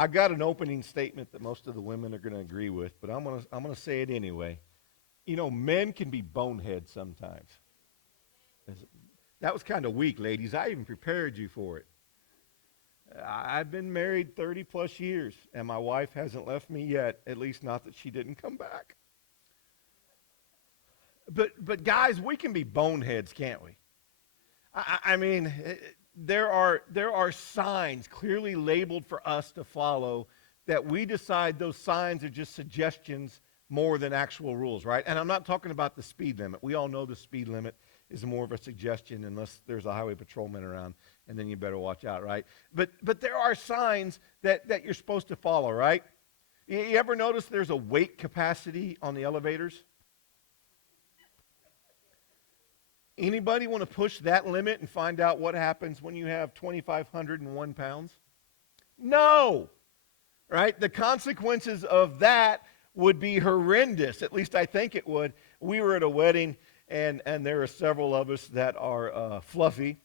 I got an opening statement that most of the women are going to agree with, but I'm gonna say it anyway. You know, men can be boneheads sometimes. That was kind of weak, ladies. I even prepared you for it. I've been married 30 plus years, and my wife hasn't left me yet, at least not that she didn't come back. But guys, we can be boneheads, can't we? I mean, there are signs clearly labeled for us to follow that we decide those signs are just suggestions more than actual rules, right? And I'm not talking about the speed limit. We all know the speed limit is more of a suggestion unless there's a highway patrolman around, and then you better watch out, right? But there are signs that you're supposed to follow, right? You ever notice there's a weight capacity on the elevators? Anybody want to push that limit and find out what happens when you have 2,501 pounds? No, right? The consequences of that would be horrendous. At least I think it would. We were at a wedding, and there are several of us that are fluffy,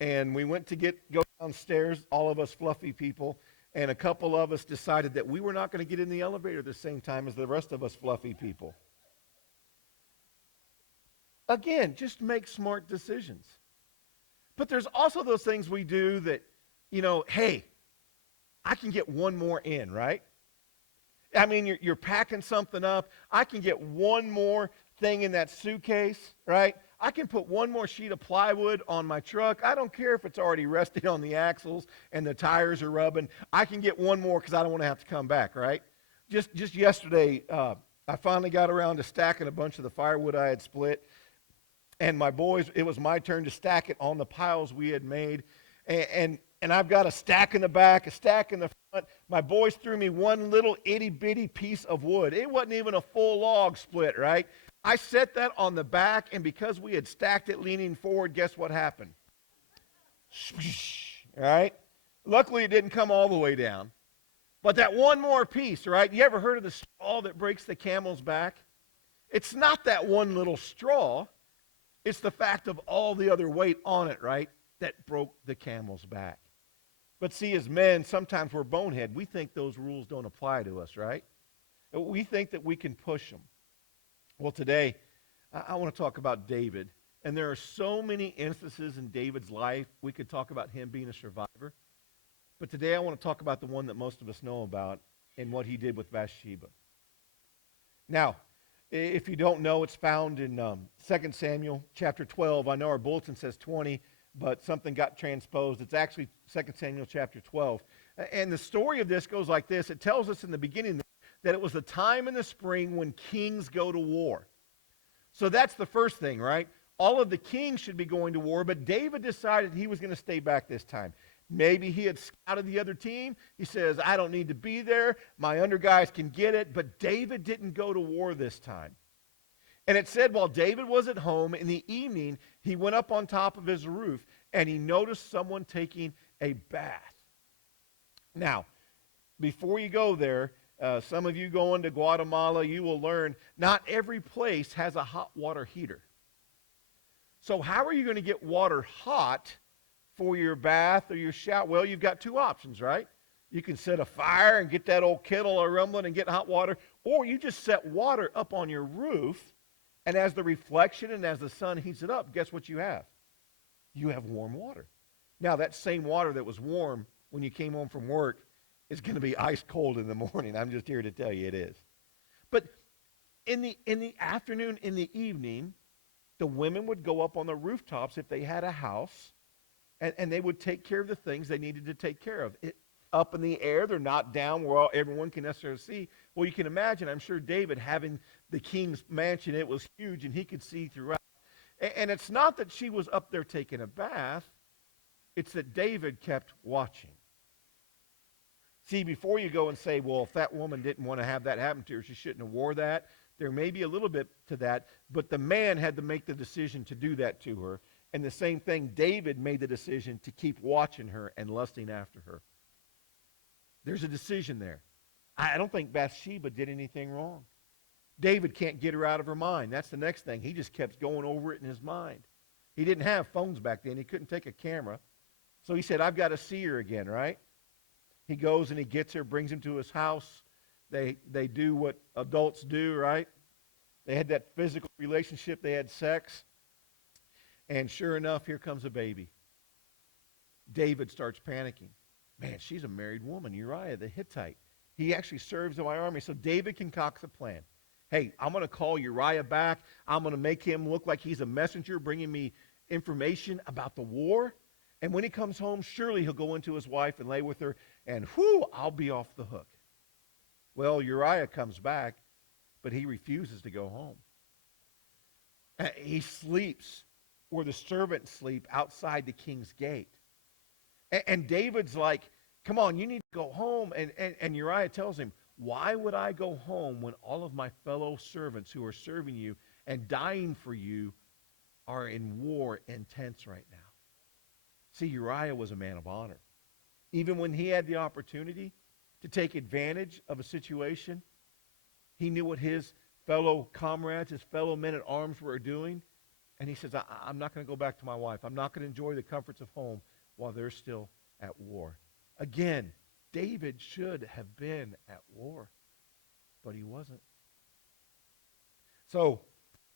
and we went to go downstairs, all of us fluffy people, and a couple of us decided that we were not going to get in the elevator at the same time as the rest of us fluffy people. Again, just make smart decisions. But there's also those things we do that, hey, I can get one more in, right? I mean, you're packing something up. I can get one more thing in that suitcase, right? I can put one more sheet of plywood on my truck. I don't care if it's already rusted on the axles and the tires are rubbing. I can get one more because I don't want to have to come back, right? Just yesterday, I finally got around to stacking a bunch of the firewood I had split. And my boys, it was my turn to stack it on the piles we had made. And I've got a stack in the back, a stack in the front. My boys threw me one little itty-bitty piece of wood. It wasn't even a full log split, right? I set that on the back, and because we had stacked it leaning forward, guess what happened? All right? Luckily, it didn't come all the way down. But that one more piece, right? You ever heard of the straw that breaks the camel's back? It's not that one little straw. It's the fact of all the other weight on it, right, that broke the camel's back. But see, as men, sometimes we're bonehead. We think those rules don't apply to us, right? We think that we can push them. Well, today, I want to talk about David. And there are so many instances in David's life. We could talk about him being a survivor. But today I want to talk about the one that most of us know about and what he did with Bathsheba. Now, if you don't know, it's found in 2 Samuel chapter 12. I know our bulletin says 20, but something got transposed. It's actually 2 Samuel chapter 12. And the story of this goes like this. It tells us in the beginning that it was the time in the spring when kings go to war. So that's the first thing, right? All of the kings should be going to war, but David decided he was going to stay back this time. Maybe he had scouted the other team. He says, I don't need to be there. My under guys can get it. But David didn't go to war this time. And it said while David was at home in the evening, he went up on top of his roof and he noticed someone taking a bath. Now, before you go there, some of you going to Guatemala, you will learn not every place has a hot water heater. So how are you going to get water hot for your bath or your shower? Well, you've got two options, right? You can set a fire and get that old kettle a rumbling and get hot water, or you just set water up on your roof, and as the reflection and as the sun heats it up, guess what you have? You have warm water. Now, that same water that was warm when you came home from work is going to be ice cold in the morning. I'm just here to tell you it is. But in the afternoon, in the evening, the women would go up on the rooftops if they had a house, and they would take care of the things they needed to take care of. Up in the air, they're not down where everyone can necessarily see. Well, you can imagine, I'm sure David having the king's mansion, it was huge, and he could see throughout. And it's not that she was up there taking a bath. It's that David kept watching. See, before you go and say, well, if that woman didn't want to have that happen to her, she shouldn't have wore that. There may be a little bit to that, but the man had to make the decision to do that to her. And the same thing, David made the decision to keep watching her and lusting after her. There's a decision there. I don't think Bathsheba did anything wrong. David can't get her out of her mind. That's the next thing. He just kept going over it in his mind. He didn't have phones back then. He couldn't take a camera. So he said, I've got to see her again, right? He goes and he gets her, brings him to his house. They do what adults do, right? They had that physical relationship. They had sex. And sure enough, here comes a baby. David starts panicking. Man, she's a married woman, Uriah the Hittite. He actually serves in my army. So David concocts a plan. Hey, I'm going to call Uriah back. I'm going to make him look like he's a messenger bringing me information about the war. And when he comes home, surely he'll go into his wife and lay with her. And whew, I'll be off the hook. Well, Uriah comes back, but he refuses to go home. He sleeps, or the servants sleep, outside the king's gate. And David's like, come on, you need to go home. And Uriah tells him, why would I go home when all of my fellow servants who are serving you and dying for you are in war and tents right now? See, Uriah was a man of honor. Even when he had the opportunity to take advantage of a situation, he knew what his fellow comrades, his fellow men at arms were doing. And he says, I'm not going to go back to my wife. I'm not going to enjoy the comforts of home while they're still at war. Again, David should have been at war, but he wasn't. So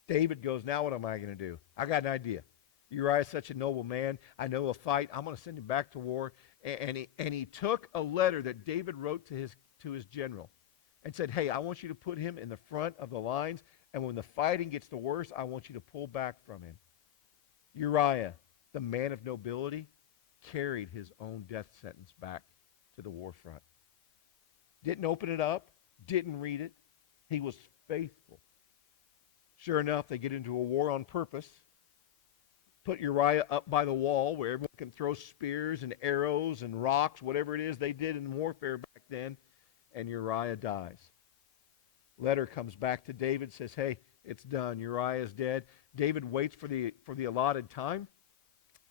David goes, now what am I going to do? I got an idea. Uriah is such a noble man. I know a fight. I'm going to send him back to war. And he took a letter that David wrote to his general and said, hey, I want you to put him in the front of the lines, and when the fighting gets the worst, I want you to pull back from him. Uriah, the man of nobility, carried his own death sentence back to the war front. Didn't open it up, didn't read it. He was faithful. Sure enough, they get into a war on purpose. Put Uriah up by the wall where everyone can throw spears and arrows and rocks, whatever it is they did in warfare back then, and Uriah dies. Letter comes back to David, says, hey, it's done. Uriah is dead. David waits for the allotted time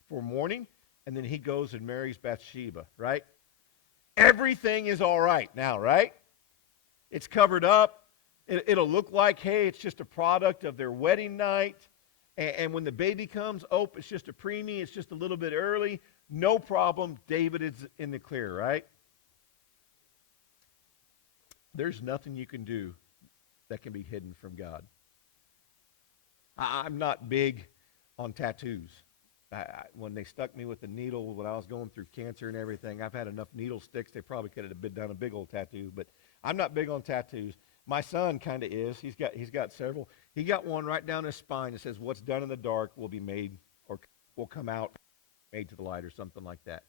for mourning, and then he goes and marries Bathsheba, right? Everything is all right now, right? It's covered up. It'll look like, hey, it's just a product of their wedding night. And when the baby comes, oh, it's just a preemie. It's just a little bit early. No problem. David is in the clear, right? There's nothing you can do that can be hidden from God. I'm not big on tattoos. When they stuck me with the needle when I was going through cancer and everything, I've had enough needle sticks. They probably could have done a big old tattoo, but I'm not big on tattoos. My son kind of is. He's got several. He got one right down his spine that says, what's done in the dark will be made or will come out made to the light or something like that.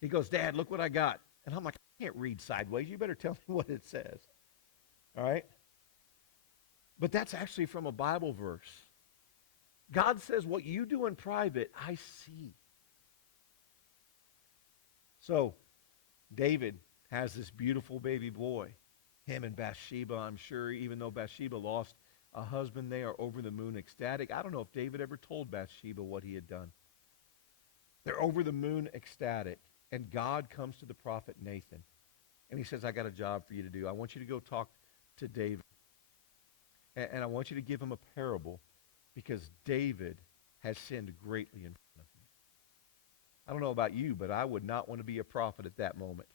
He goes, Dad, look what I got. And I'm like, I can't read sideways. You better tell me what it says. All right? But that's actually from a Bible verse. God says, what you do in private, I see. So, David has this beautiful baby boy. Him and Bathsheba, I'm sure, even though Bathsheba lost a husband, they are over the moon ecstatic. I don't know if David ever told Bathsheba what he had done. They're over the moon ecstatic. And God comes to the prophet Nathan. And he says, I got a job for you to do. I want you to go talk to David. And I want you to give him a parable because David has sinned greatly in front of me. I don't know about you, but I would not want to be a prophet at that moment.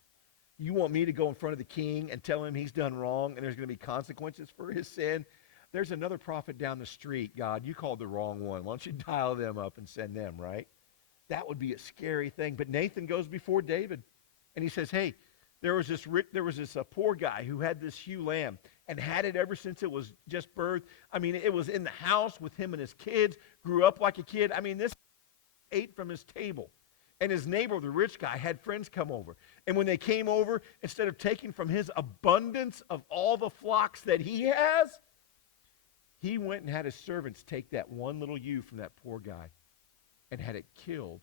You want me to go in front of the king and tell him he's done wrong and there's going to be consequences for his sin? There's another prophet down the street. God, you called the wrong one. Why don't you dial them up and send them, right? That would be a scary thing. But Nathan goes before David and he says, hey, there was this poor guy who had this ewe lamb and had it ever since it was just birthed. I mean, it was in the house with him and his kids, grew up like a kid. I mean, this ate from his table. And his neighbor, the rich guy, had friends come over. And when they came over, instead of taking from his abundance of all the flocks that he has, he went and had his servants take that one little ewe from that poor guy and had it killed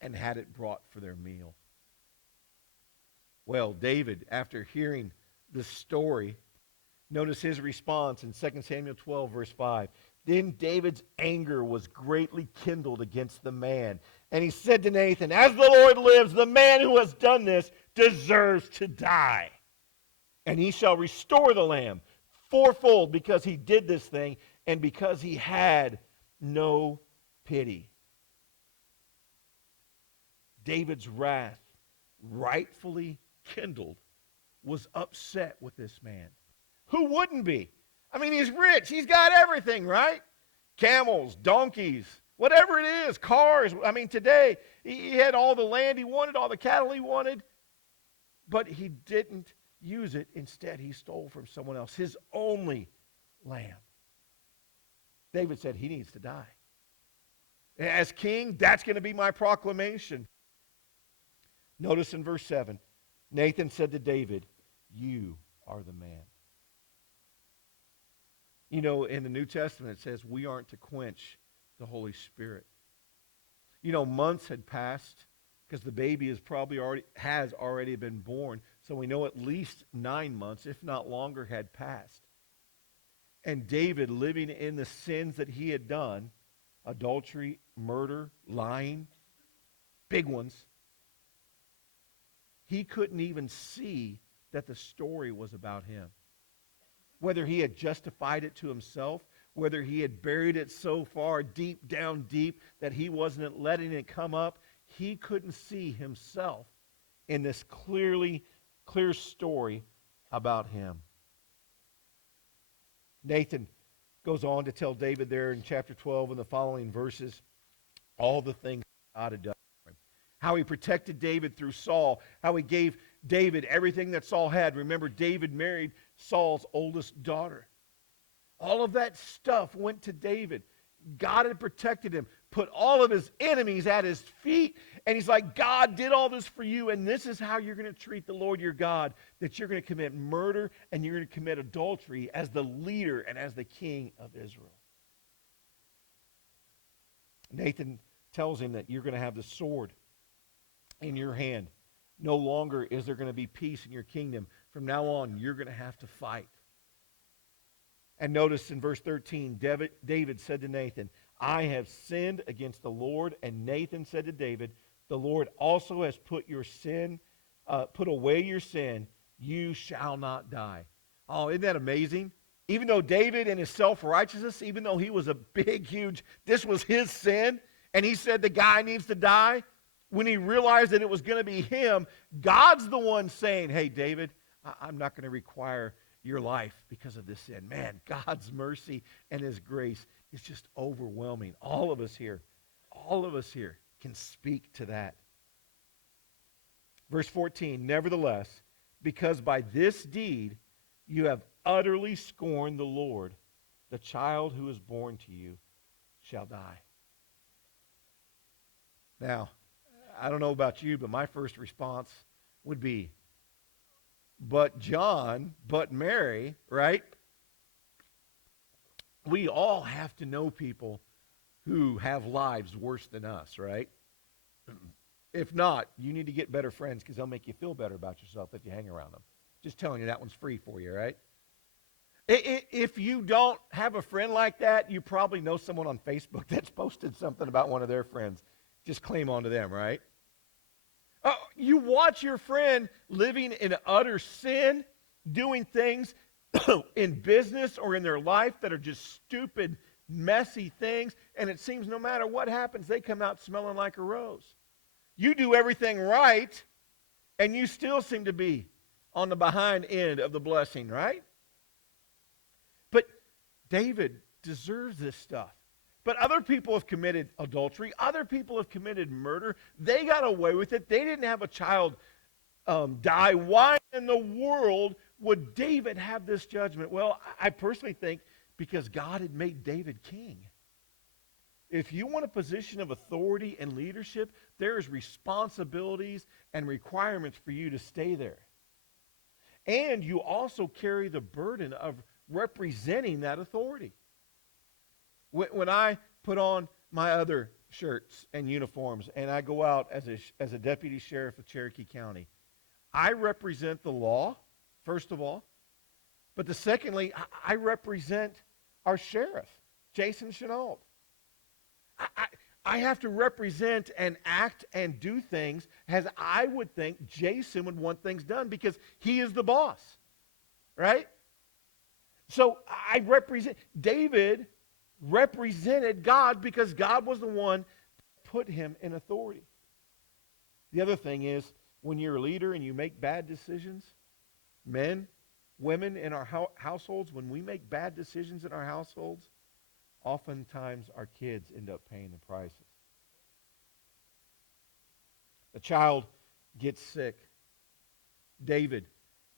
and had it brought for their meal. Well, David, after hearing this story, notice his response in 2 Samuel 12, verse 5. Then David's anger was greatly kindled against the man. And he said to Nathan, as the Lord lives, the man who has done this deserves to die. And he shall restore the lamb fourfold because he did this thing and because he had no pity. David's wrath rightfully kindled, was upset with this man. Who wouldn't be? I mean, he's rich. He's got everything, right? Camels, donkeys, whatever it is, cars. I mean, today, he had all the land he wanted, all the cattle he wanted, but he didn't use it. Instead, he stole from someone else, his only lamb. David said he needs to die. As king, that's going to be my proclamation. Notice in verse 7, Nathan said to David, "You are the man." You know, in the New Testament, it says we aren't to quench the Holy Spirit. You know, months had passed because the baby has already been born. So we know at least 9 months, if not longer, had passed. And David, living in the sins that he had done, adultery, murder, lying, big ones, he couldn't even see that the story was about him. Whether he had justified it to himself, whether he had buried it so far deep down deep that he wasn't letting it come up, he couldn't see himself in this clear story about him. Nathan goes on to tell David there in chapter 12 and the following verses all the things God had done for him. How he protected David through Saul. How he gave David everything that Saul had. Remember, David married Saul's oldest daughter. All of that stuff went to David. God had protected him, put all of his enemies at his feet, and he's like, God did all this for you, and this is how you're going to treat the Lord your God, that you're going to commit murder and you're going to commit adultery as the leader and as the king of Israel. Nathan tells him that you're going to have the sword in your hand. No longer is there going to be peace in your kingdom. From now on, you're going to have to fight. And notice in verse 13, David said to Nathan, I have sinned against the Lord. And Nathan said to David, the Lord also has put away your sin. You shall not die. Oh, isn't that amazing? Even though David in his self-righteousness, even though he was a big, huge, this was his sin, and he said the guy needs to die, when he realized that it was going to be him, God's the one saying, hey, David, I'm not going to require your life because of this sin. Man, God's mercy and his grace is just overwhelming. All of us here can speak to that. Verse 14, nevertheless, because by this deed you have utterly scorned the Lord, the child who is born to you shall die. Now, I don't know about you, but my first response would be, but John, but Mary, right? We all have to know people who have lives worse than us, right? If not, you need to get better friends because they'll make you feel better about yourself if you hang around them. Just telling you, that one's free for you, right? If you don't have a friend like that, you probably know someone on Facebook that's posted something about one of their friends. Just claim onto them, right? You watch your friend living in utter sin, doing things in business or in their life that are just stupid, messy things, and it seems no matter what happens, they come out smelling like a rose. You do everything right, and you still seem to be on the behind end of the blessing, right? But David deserves this stuff. But other people have committed adultery. Other people have committed murder. They got away with it. They didn't have a child die. Why in the world would David have this judgment? Well, I personally think because God had made David king. If you want a position of authority and leadership, there is responsibilities and requirements for you to stay there. And you also carry the burden of representing that authority. When I put on my other shirts and uniforms and I go out as a deputy sheriff of Cherokee County, I represent the law, first of all. But secondly, I represent our sheriff, Jason Chenault. I have to represent and act and do things as I would think Jason would want things done because he is the boss, right? So I represent, David represented God because God was the one that put him in authority. The other thing is, when you're a leader and you make bad decisions, men, women in our households, when we make bad decisions in our households, oftentimes our kids end up paying the prices. The child gets sick. David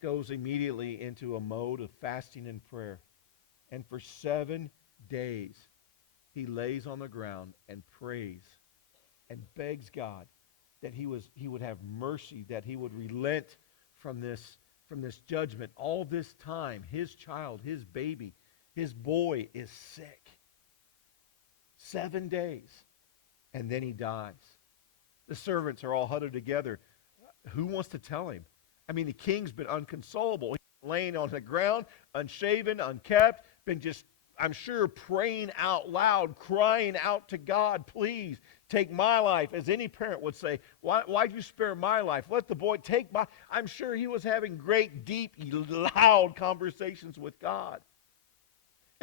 goes immediately into a mode of fasting and prayer. And for 7 days, he lays on the ground and prays and begs God that he would have mercy, that he would relent from this judgment. All this time, his child, his baby, his boy is sick. 7 days. And then he dies. The servants are all huddled together. Who wants to tell him? I mean, the king's been inconsolable. He's laying on the ground, unshaven, unkept, been just, I'm sure, praying out loud, crying out to God, please take my life. As any parent would say, why'd you spare my life? Let the boy take my... I'm sure he was having great, deep, loud conversations with God.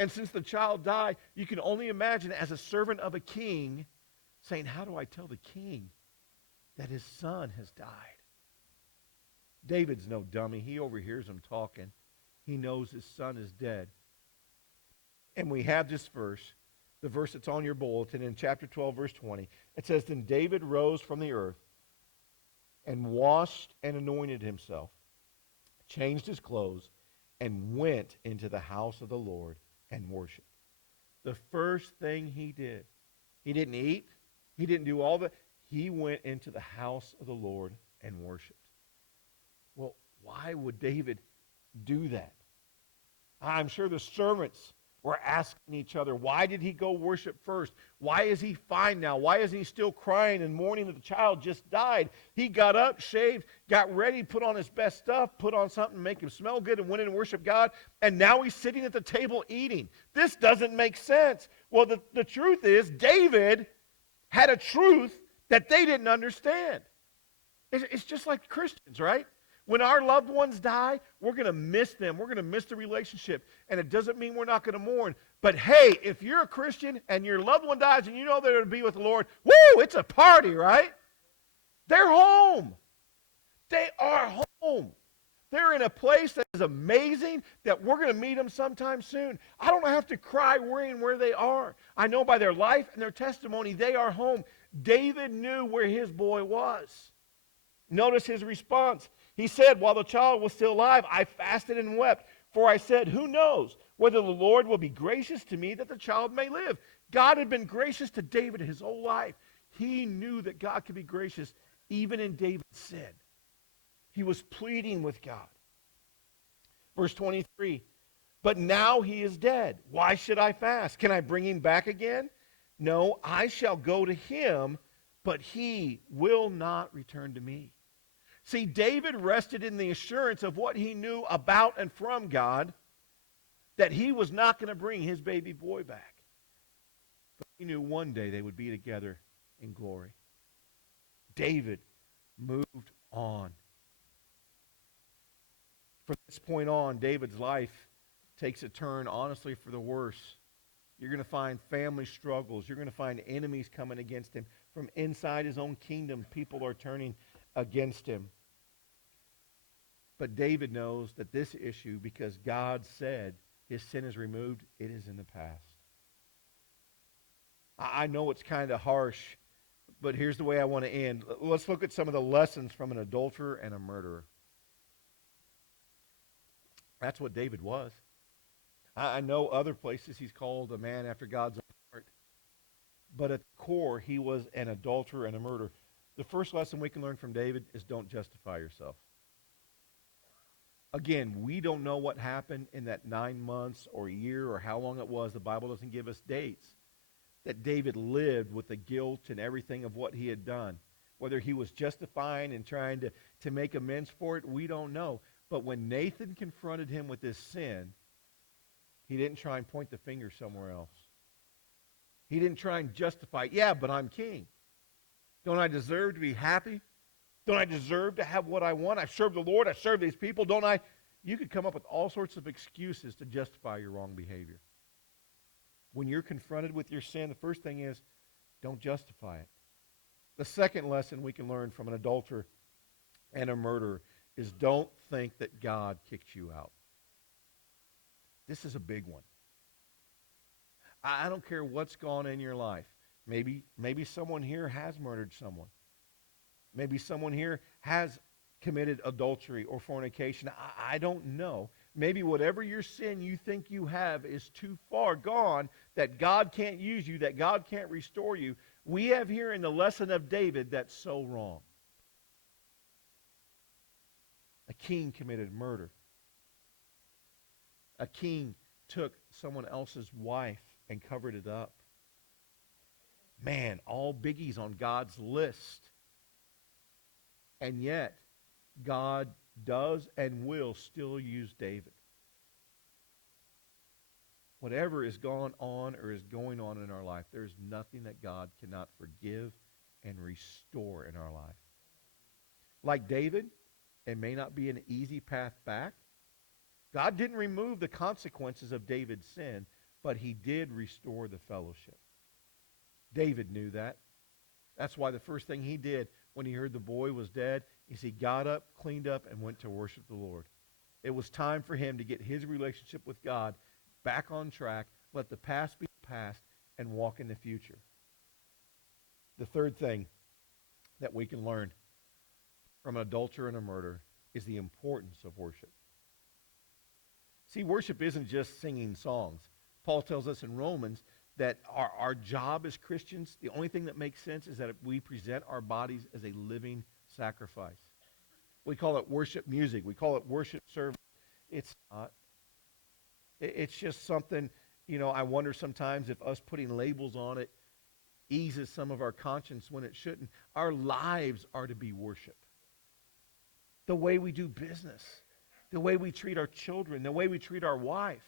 And since the child died, you can only imagine as a servant of a king saying, how do I tell the king that his son has died? David's no dummy. He overhears him talking. He knows his son is dead. And we have this verse, the verse that's on your bulletin in chapter 12, verse 20. It says, then David rose from the earth and washed and anointed himself, changed his clothes, and went into the house of the Lord and worshiped. The first thing he did, he didn't eat, he didn't do all that. He went into the house of the Lord and worshiped. Well, why would David do that? I'm sure the servants were asking each other, why did he go worship first? Why is he fine now? Why is he still crying and mourning that the child just died? He got up, shaved, got ready, put on his best stuff, put on something to make him smell good, and went in and worshiped God, and now he's sitting at the table eating. This doesn't make sense. Well, the truth is, David had a truth that they didn't understand. It's just like Christians, right? When our loved ones die, we're going to miss them. We're going to miss the relationship. And it doesn't mean we're not going to mourn. But hey, if you're a Christian and your loved one dies and you know they're going to be with the Lord, woo, it's a party, right? They're home. They are home. They're in a place that is amazing that we're going to meet them sometime soon. I don't have to cry worrying where they are. I know by their life and their testimony, they are home. David knew where his boy was. Notice his response. He said, while the child was still alive, I fasted and wept. For I said, who knows whether the Lord will be gracious to me that the child may live? God had been gracious to David his whole life. He knew that God could be gracious even in David's sin. He was pleading with God. Verse 23, but now he is dead. Why should I fast? Can I bring him back again? No, I shall go to him, but he will not return to me. See, David rested in the assurance of what he knew about and from God, that he was not going to bring his baby boy back. But he knew one day they would be together in glory. David moved on. From this point on, David's life takes a turn, honestly, for the worse. You're going to find family struggles. You're going to find enemies coming against him. From inside his own kingdom, people are turning against him. But David knows that this issue, because God said his sin is removed, it is in the past. I know it's kind of harsh, but here's the way I want to end. Let's look at some of the lessons from an adulterer and a murderer. That's what David was. I know other places he's called a man after God's own heart. But at the core, he was an adulterer and a murderer. The first lesson we can learn from David is don't justify yourself. Again, we don't know what happened in that 9 months or a year or how long it was. The Bible doesn't give us dates. That David lived with the guilt and everything of what he had done. Whether he was justifying and trying to make amends for it, we don't know. But when Nathan confronted him with his sin, he didn't try and point the finger somewhere else. He didn't try and justify, yeah, but I'm king. Don't I deserve to be happy? Don't I deserve to have what I want? I've served the Lord. I've served these people. Don't I? You could come up with all sorts of excuses to justify your wrong behavior. When you're confronted with your sin, the first thing is, don't justify it. The second lesson we can learn from an adulterer and a murderer is don't think that God kicked you out. This is a big one. I don't care what's gone in your life. Maybe someone here has murdered someone. Maybe someone here has committed adultery or fornication. I don't know. Maybe whatever your sin you think you have is too far gone that God can't use you, that God can't restore you. We have here in the lesson of David that's so wrong. A king committed murder. A king took someone else's wife and covered it up. Man, all biggies on God's list. And yet, God does and will still use David. Whatever is gone on or is going on in our life, there's nothing that God cannot forgive and restore in our life. Like David, it may not be an easy path back. God didn't remove the consequences of David's sin, but he did restore the fellowship. David knew that. That's why the first thing he did when he heard the boy was dead is he got up, cleaned up, and went to worship the Lord. It was time for him to get his relationship with God back on track, let the past be past, and walk in the future. The third thing that we can learn from an adulterer and a murderer is the importance of worship. See, worship isn't just singing songs. Paul tells us in Romans that our job as Christians, the only thing that makes sense is that we present our bodies as a living sacrifice. We call it worship music. We call it worship service. It's not. It's just something, I wonder sometimes if us putting labels on it eases some of our conscience when it shouldn't. Our lives are to be worship. The way we do business, the way we treat our children, the way we treat our wife,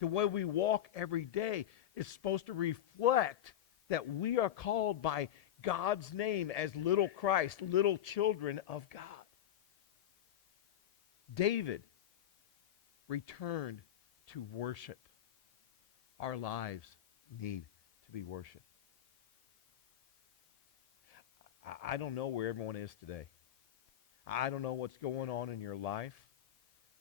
the way we walk every day is supposed to reflect that we are called by God's name as little Christ, little children of God. David returned to worship. Our lives need to be worship. I don't know where everyone is today. I don't know what's going on in your life.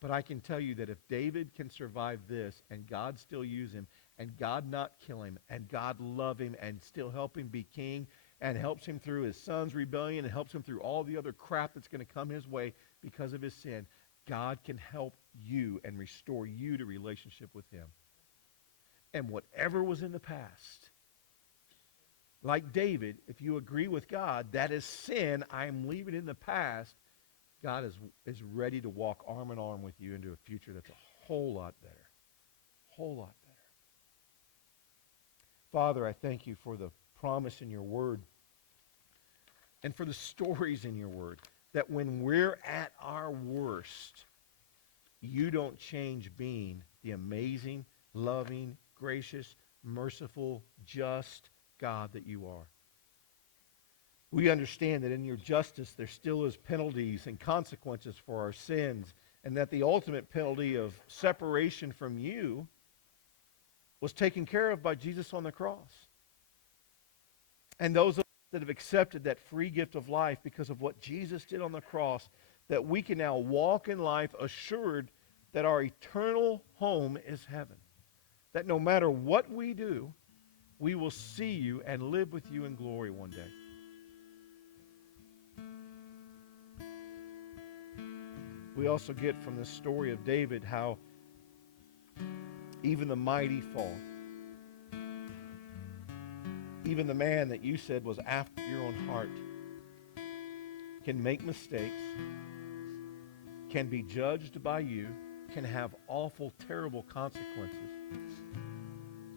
But I can tell you that if David can survive this and God still use him and God not kill him and God love him and still help him be king and helps him through his son's rebellion and helps him through all the other crap that's going to come his way because of his sin, God can help you and restore you to relationship with him. And whatever was in the past, like David, if you agree with God, that is sin, I'm leaving in the past. God is ready to walk arm in arm with you into a future that's a whole lot better. Whole lot better. Father, I thank you for the promise in your word and for the stories in your word that when we're at our worst, you don't change being the amazing, loving, gracious, merciful, just God that you are. We understand that in your justice there still is penalties and consequences for our sins, and that the ultimate penalty of separation from you was taken care of by Jesus on the cross. And those of us that have accepted that free gift of life because of what Jesus did on the cross, that we can now walk in life assured that our eternal home is heaven. That no matter what we do, we will see you and live with you in glory one day. We also get from the story of David how even the mighty fall. Even the man that you said was after your own heart can make mistakes, can be judged by you, can have awful, terrible consequences,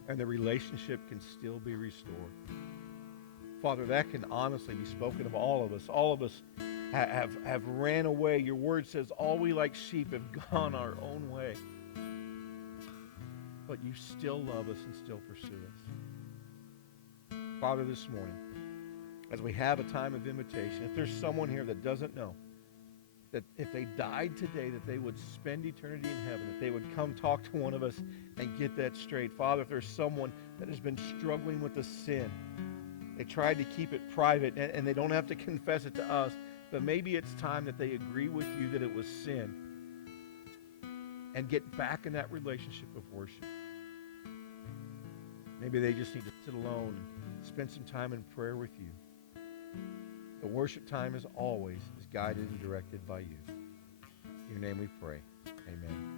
and the relationship can still be restored. Father, that can honestly be spoken of all of us. All of us have ran away. Your word says all we like sheep have gone our own way. But you still love us and still pursue us. Father, this morning, as we have a time of invitation, if there's someone here that doesn't know that if they died today, that they would spend eternity in heaven, that they would come talk to one of us and get that straight. Father, if there's someone that has been struggling with a sin, they tried to keep it private, and they don't have to confess it to us, but maybe it's time that they agree with you that it was sin and get back in that relationship of worship. Maybe they just need to sit alone and spend some time in prayer with you. The worship time, as always, is guided and directed by you. In your name we pray. Amen.